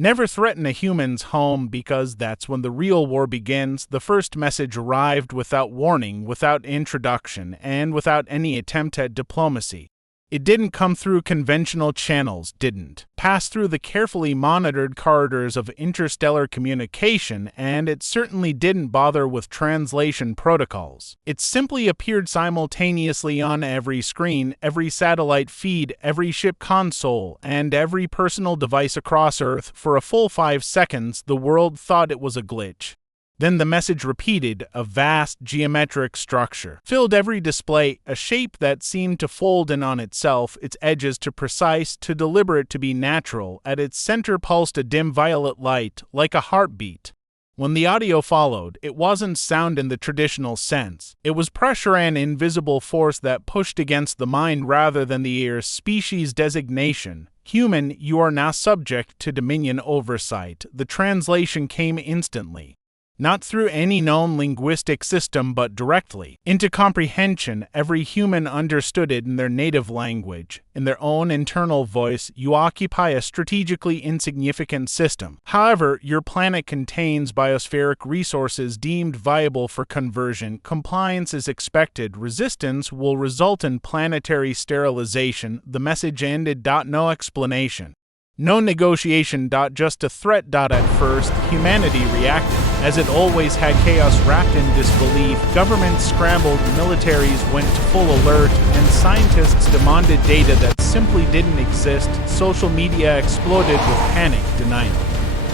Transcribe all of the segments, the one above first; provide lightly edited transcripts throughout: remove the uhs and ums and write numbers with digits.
Never threaten a human's home because that's when the real war begins. The first message arrived without warning, without introduction, and without any attempt at diplomacy. It didn't come through conventional channels, didn't pass through the carefully monitored corridors of interstellar communication, and it certainly didn't bother with translation protocols. It simply appeared simultaneously on every screen, every satellite feed, every ship console, and every personal device across Earth. For a full 5 seconds, the world thought it was a glitch. Then the message repeated, a vast geometric structure filled every display, a shape that seemed to fold in on itself, its edges too precise, too deliberate to be natural. At its center pulsed a dim violet light, like a heartbeat. When the audio followed, it wasn't sound in the traditional sense. It was pressure, an invisible force that pushed against the mind rather than the ear. Species designation. Human, you are now subject to dominion oversight. The translation came instantly. Not through any known linguistic system but directly into comprehension. Every human understood it in their native language, in their own internal voice. You occupy a strategically insignificant system. However, your planet contains biospheric resources deemed viable for conversion. Compliance is expected. Resistance will result in planetary sterilization. The message ended. No explanation. No negotiation. Just a threat. At first, humanity reacted, as it always had, chaos wrapped in disbelief. Governments scrambled, militaries went to full alert, and scientists demanded data that simply didn't exist. Social media exploded with panic, denial,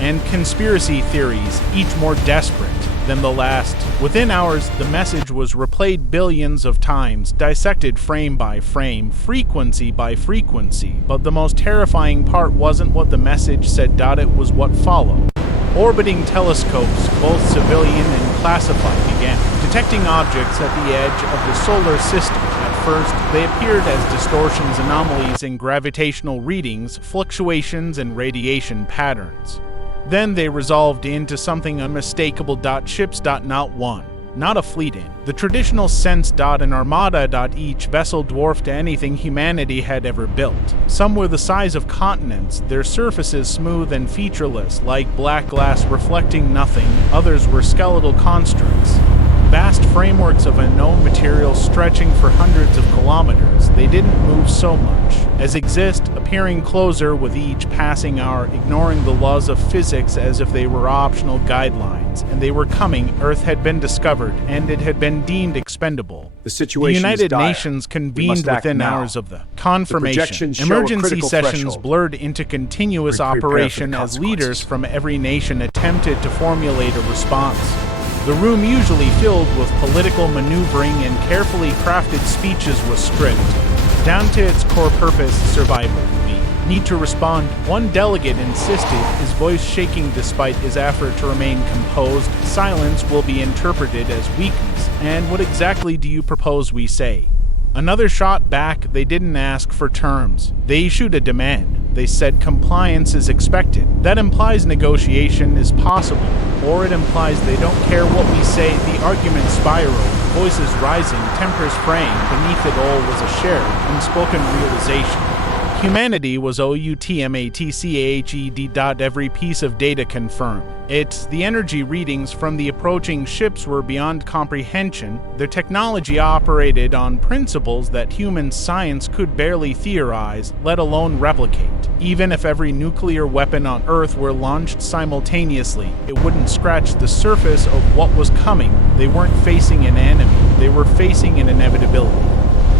and conspiracy theories, each more desperate than the last. Within hours, the message was replayed billions of times, dissected frame by frame, frequency by frequency. But the most terrifying part wasn't what the message said. It was what followed. Orbiting telescopes, both civilian and classified, began detecting objects at the edge of the solar system. At first, they appeared as distortions, anomalies in gravitational readings, fluctuations in radiation patterns. Then they resolved into something unmistakable. Ships. Not one, not a fleet in the traditional sense. An armada. Each vessel dwarfed anything humanity had ever built. Some were the size of continents, their surfaces smooth and featureless, like black glass reflecting nothing. Others were skeletal constructs, vast frameworks of unknown material stretching for hundreds of kilometers. They didn't move so much as exist, appearing closer with each passing hour, ignoring the laws of physics as if they were optional guidelines. And they were coming. Earth had been discovered, and it had been deemed expendable. The United Nations convened within hours of the confirmation. Emergency sessions blurred into continuous operation as leaders from every nation attempted to formulate a response. The room, usually filled with political maneuvering and carefully crafted speeches, was stripped down to its core purpose: survival. The need to respond. One delegate insisted, his voice shaking despite his effort to remain composed. Silence will be interpreted as weakness. And what exactly do you propose we say? Another shot back. They didn't ask for terms. They issued a demand. They said compliance is expected. That implies negotiation is possible, or it implies they don't care what we say. The argument spiraled, voices rising, tempers fraying. Beneath it all was a shared, unspoken realization. Humanity was ultimated. Every piece of data confirmed it. The energy readings from the approaching ships were beyond comprehension. Their technology operated on principles that human science could barely theorize, let alone replicate. Even if every nuclear weapon on Earth were launched simultaneously, it wouldn't scratch the surface of what was coming. They weren't facing an enemy, they were facing an inevitability.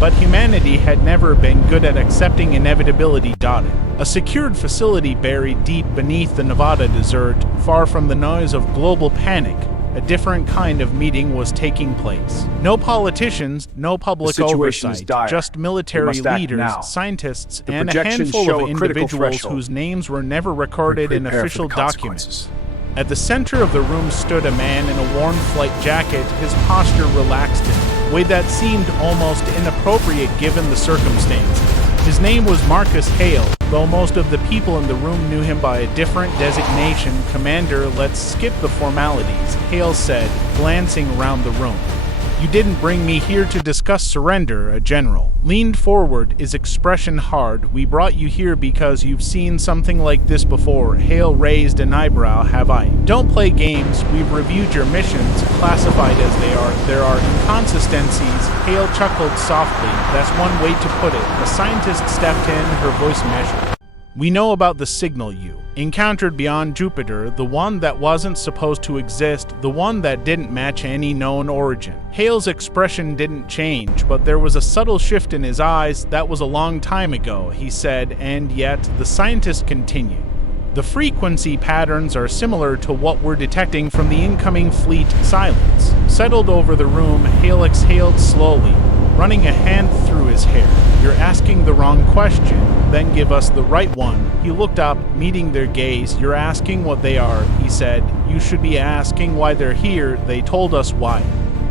But humanity had never been good at accepting inevitability. A secured facility buried deep beneath the Nevada desert, far from the noise of global panic, a different kind of meeting was taking place. No politicians, no public oversight, just military leaders, scientists, and a handful of individuals whose names were never recorded in official documents. At the center of the room stood a man in a worn flight jacket, his posture relaxed in a way that seemed almost inappropriate given the circumstances. His name was Marcus Hale, though most of the people in the room knew him by a different designation. Commander, let's skip the formalities, Hale said, glancing around the room. You didn't bring me here to discuss surrender, a general leaned forward, his expression hard. We brought you here because you've seen something like this before. Hale raised an eyebrow. Have I? Don't play games. We've reviewed your missions, classified as they are. There are inconsistencies. Hale chuckled softly. That's one way to put it. A scientist stepped in, her voice measured. We know about the signal you encountered beyond Jupiter, the one that wasn't supposed to exist, the one that didn't match any known origin. Hale's expression didn't change, but there was a subtle shift in his eyes. That was a long time ago, he said, and yet the scientist continued. The frequency patterns are similar to what we're detecting from the incoming fleet. Silence settled over the room. Hale exhaled slowly, running a hand through his hair. You're asking the wrong question. Then give us the right one. He looked up, meeting their gaze. You're asking what they are, he said. You should be asking why they're here. They told us why.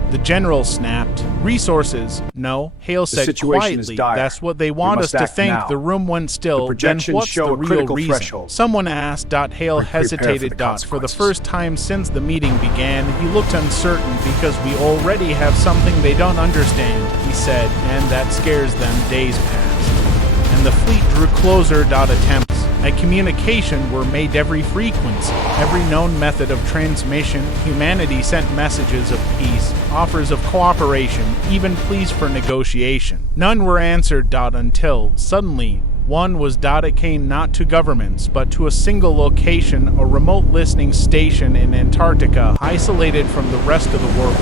The general snapped. Resources? No, Hale said quietly. That's what they want us to think. Now. The room went still. Then what's the real reason? Threshold. Someone asked. Hale hesitated. For the first time since the meeting began, he looked uncertain. Because we already have something they don't understand, he said, and that scares them. Days passed, and the fleet drew closer. Attempts at communication were made. Every frequency, every known method of transmission. Humanity sent messages of peace, offers of cooperation, even pleas for negotiation. None were answered. Until suddenly one was. It came not to governments, but to a single location, a remote listening station in Antarctica, isolated from the rest of the world.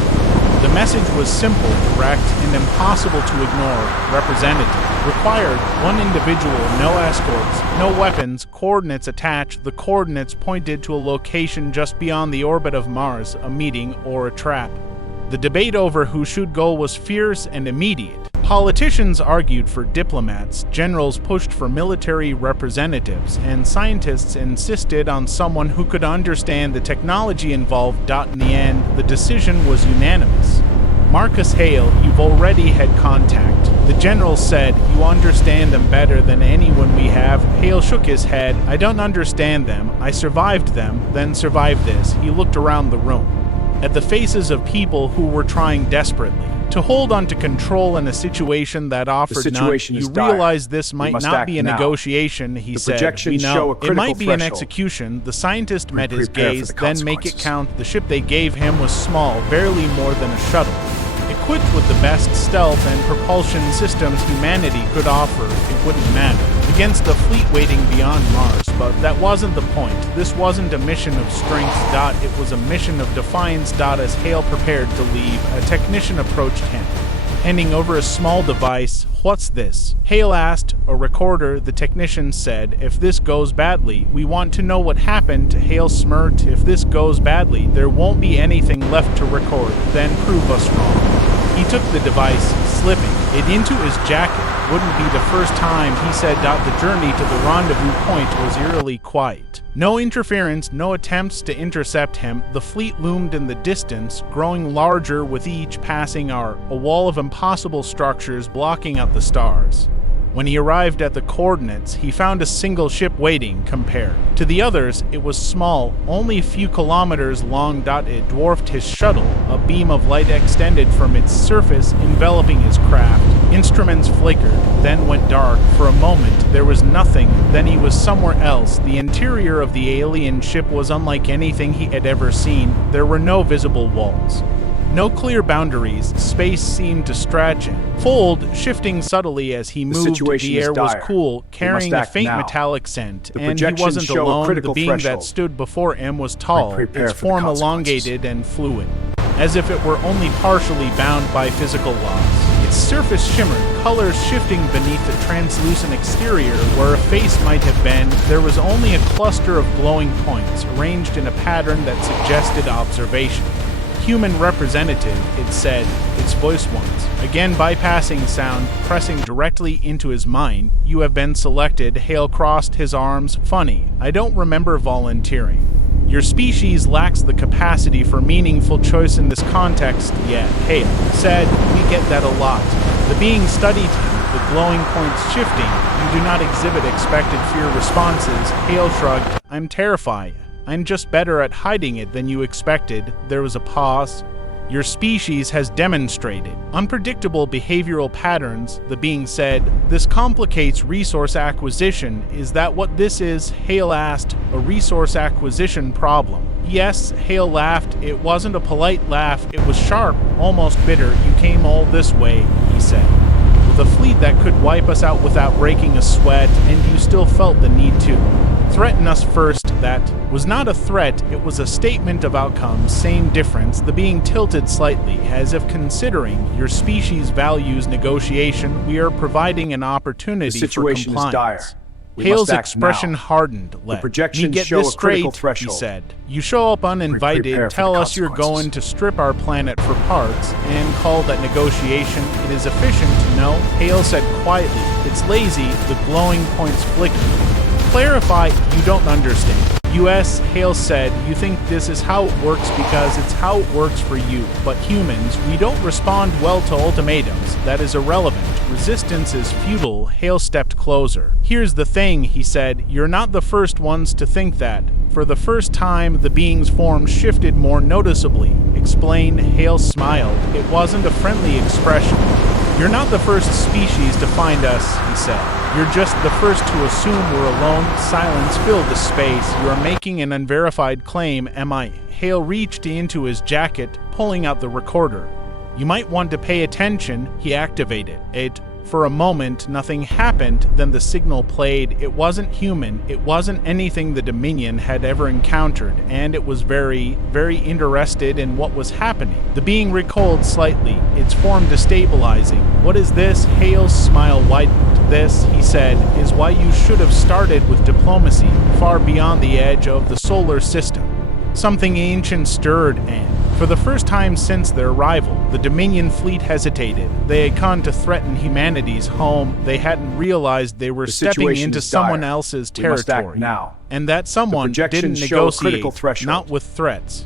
The message was simple, direct, and impossible to ignore. Representative. Required. One individual, no escorts, no weapons, coordinates attached. The coordinates pointed to a location just beyond the orbit of Mars, a meeting or a trap. The debate over who should go was fierce and immediate. Politicians argued for diplomats, generals pushed for military representatives, and scientists insisted on someone who could understand the technology involved. In the end, the decision was unanimous. Marcus Hale, you've already had contact. The general said, you understand them better than anyone we have. Hale shook his head. I don't understand them. I survived them, then survived this. He looked around the room at the faces of people who were trying desperately to hold on to control in a situation that offered none. You realize this might not be a negotiation, he said. We know. It might be an execution. The scientist met his gaze, then make it count. The ship they gave him was small, barely more than a shuttle. Equipped with the best stealth and propulsion systems humanity could offer, it wouldn't matter against the fleet waiting beyond Mars, but that wasn't the point. This wasn't a mission of strength. It was a mission of defiance. As Hale prepared to leave, a technician approached him, handing over a small device. What's this? Hale asked. A recorder, the technician said. If this goes badly, we want to know what happened. Hale smirked. If this goes badly, there won't be anything left to record. Then prove us wrong. He took the device, slipping it into his jacket. Wouldn't be the first time, he said. The journey to the rendezvous point was eerily quiet. No interference, no attempts to intercept him. The fleet loomed in the distance, growing larger with each passing hour, a wall of impossible structures blocking out the stars. When he arrived at the coordinates, he found a single ship waiting. Compared to the others, it was small, only a few kilometers long. It dwarfed his shuttle. A beam of light extended from its surface, enveloping his craft. Instruments flickered, then went dark. For a moment, there was nothing. Then he was somewhere else. The interior of the alien ship was unlike anything he had ever seen. There were no visible walls, no clear boundaries. Space seemed to stretch and fold, shifting subtly as he moved. The air was cool, carrying a faint metallic scent, and he wasn't alone. The being that stood before him was tall, its form elongated and fluid, as if it were only partially bound by physical laws. Its surface shimmered, colors shifting beneath the translucent exterior. Where a face might have been, there was only a cluster of glowing points, arranged in a pattern that suggested observation. Human representative, it said, its voice once. Again bypassing sound, pressing directly into his mind. You have been selected. Hale crossed his arms. Funny, I don't remember volunteering. Your species lacks the capacity for meaningful choice in this context yet, Hale said. We get that a lot. The being studied him, the glowing points shifting. You do not exhibit expected fear responses. Hale shrugged. I'm terrified. I'm just better at hiding it than you expected. There was a pause. Your species has demonstrated unpredictable behavioral patterns, the being said. This complicates resource acquisition. Is that what this is? Hale asked. A resource acquisition problem. Yes, Hale laughed. It wasn't a polite laugh. It was sharp, almost bitter. You came all this way, he said. With a fleet that could wipe us out without breaking a sweat, and you still felt the need to threaten us first. That was not a threat, it was a statement of outcomes. Same difference. The being tilted slightly, as if considering your species values negotiation. We are providing an opportunity for compliance. The situation is dire. Hale's expression hardened. The projections show a critical threshold. He said. You show up uninvited, tell us you're going to strip our planet for parts, and call that negotiation. It is efficient, no? Hale said quietly. It's lazy, the glowing points flicking. Clarify, you don't understand. U.S. Hale said, you think this is how it works because it's how it works for you. But humans, we don't respond well to ultimatums. That is irrelevant. Resistance is futile. Hale stepped closer. Here's the thing, he said. You're not the first ones to think that. For the first time, the being's form shifted more noticeably. Explain, Hale smiled. It wasn't a friendly expression. You're not the first species to find us, he said. You're just the first to assume we're alone. Silence filled the space. You are making an unverified claim, am I? Hale reached into his jacket, pulling out the recorder. You might want to pay attention. He activated it. For a moment, nothing happened, then the signal played. It wasn't human, it wasn't anything the Dominion had ever encountered, and it was very, very interested in what was happening. The being recoiled slightly, its form destabilizing. What is this? Hale's smile widened. This, he said, is why you should have started with diplomacy, far beyond the edge of the solar system. Something ancient stirred, and for the first time since their arrival, the Dominion fleet hesitated. They had come to threaten humanity's home. They hadn't realized they were stepping into someone else's territory. Now. And that someone didn't negotiate, not with threats.